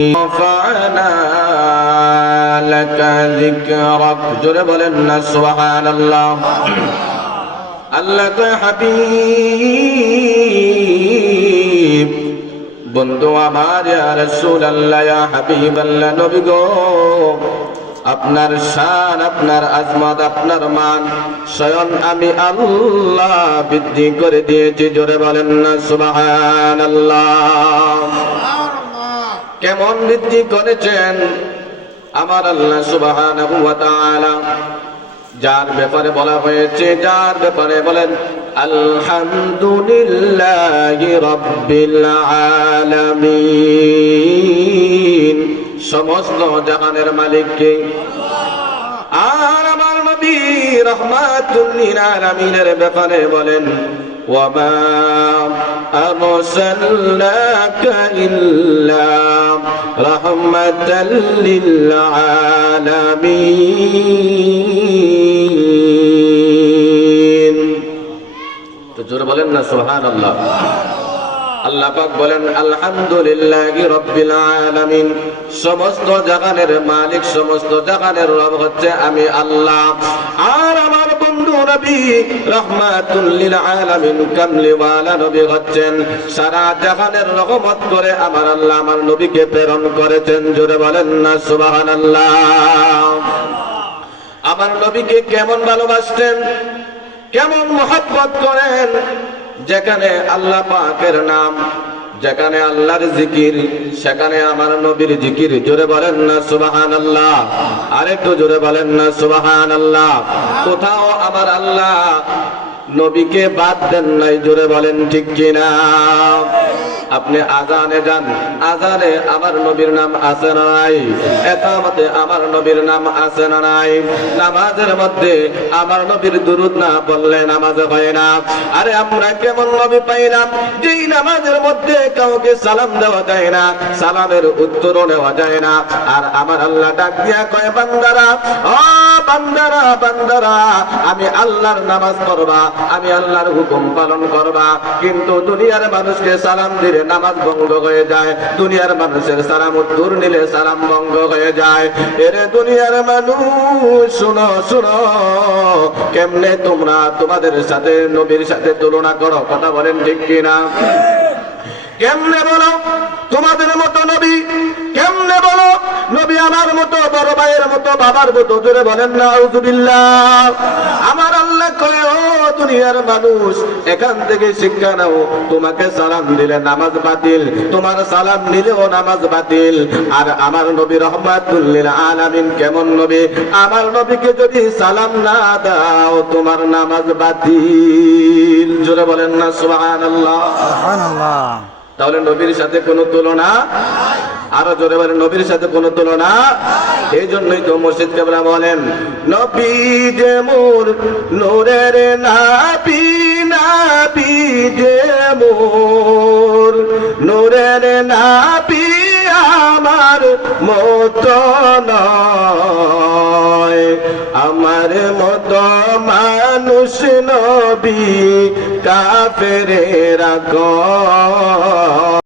رفعنا لك ذكرك জোরে বলেন না সুবহানাল্লাহ। আল্লাহ কয় হাবিব বন্ধু আমার, ইয়া রাসূলুল্লাহ, ইয়া হাবিবাল্লাহ, নবী গো, আপনার শান, আপনার আজমত, আপনার মান স্বয়ং আমি আল্লাহ বৃদ্ধি করে দিয়েছি। জোরে বলেন না সুবহানাল্লাহ। কেমন বৃদ্ধি করেছেন আমার আল্লাহ সুবহানাহু ওয়া তাআলা? যার ব্যাপারে বলা হয়েছে, যার ব্যাপারে বলেন আলহামদুলিল্লাহি রাব্বিল আলামিন, সমস্ত জাহানের মালিক কে? আর আমার নবী রাহমাতুল লিল আলামিনের ব্যাপারে বলেন ওয়ামা আরসালনাকা ইল্লা রাহমাতাল লিল আলামিন। তো জোরে বলেন না সুবহানাল্লাহ। আল্লাহ পাক বলেন আলহামদুলিল্লাহি রাব্বিল আলামিন, সমস্ত জাহানের মালিক, সমস্ত জাহানের রব হচ্ছে আমি আল্লাহ। আর আমার বন্ধু নবী রাহমাতুল লিল আলামিন কামলিওয়ালা নবী হচ্ছেন সারা জাহানের রহমত করে আমার আল্লাহ আমার নবীকে প্রেরণ করেছেন। জোরে বলেন না সুবহানাল্লাহ। আমার নবীকে কেমন ভালোবাসতেন, কেমন মহব্বত করেন। যেখানে আল্লাহ পাকের নাম, যেখানে আল্লাহর জিকির, সেখানে আমার নবীর জিকির। জোরে বলেন না সুবহানাল্লাহ। আরেকটু জোরে বলেন না সুবহানাল্লাহ। কোথাও আমার আল্লাহ নবীকে বাদ দেন নাই। জোরে বলেন ঠিক কিনা? আপনি আজানে যান, আজানে আমার নবীর নাম আছে না নাই? ইকামতে আমার নবীর নাম আছে না নাই? নামাজের মধ্যে আমার নবীর দুরূদ না পড়লে নামাজ হয় না। আরে আমরা কেমন নবী পাইলাম যেই নামাজের মধ্যে কাউকে সালাম দেওয়া যায় না, সালামের উত্তরও নেওয়া যায় না। আর আমার আল্লাহ ডাক দিয়া কয় বান্দারা, ও বান্দারা, বান্দারা, আমি আল্লাহর নামাজ পড়বা, আমি আল্লাহর হুকুম পালন করবা। কিন্তু দুনিয়ার মানুষকে সালাম দিলে নামাজ ভঙ্গ হয়ে যায়, দুনিয়ার মানুষের সালাম উত্তর নিলে সালাম ভঙ্গ হয়ে যায়। এরে দুনিয়ার মানুষ শুনো, শুনো, কেমনে তোমরা তোমাদের সাথে নবীর সাথে তুলনা করো? কথা বলেন ঠিক কিনা? কেমনে বলো তোমাদের মতো নবী? কেমনে বলো নবী আমার মতো, বড় ভাইয়ের মতো, বাবার মতো? জোরে বলেন না আউযুবিল্লাহ। আমার আল্লাহ কয় ও দুনিয়ার মানুষ, এখান থেকে শিক্ষা নাও, তোমাকে সালাম দিলে নামাজ বাতিল, তোমার সালাম নিলেও নামাজ বাতিল। আর আমার নবী রাহমাতুল লিল আলামিন কেমন নবী? আমার নবীকে যদি সালাম না দাও তোমার নামাজ বাতিল। জোরে বলেন না সুবহানাল্লাহ। সুবহানাল্লাহ। তাহলে নবীর সাথে কোনো তুলনা? আরো জোরে বলেন, নবীর সাথে কোনো তুলনা? এই জন্যই তো মুর্শিদ কেবলা বলেন নবী যে মোর নূরের নাবি, নাবি যে মোর নূরের নাবি, আমার মতো নয়, আমার মতো মানুষ নবী কাফেরেরা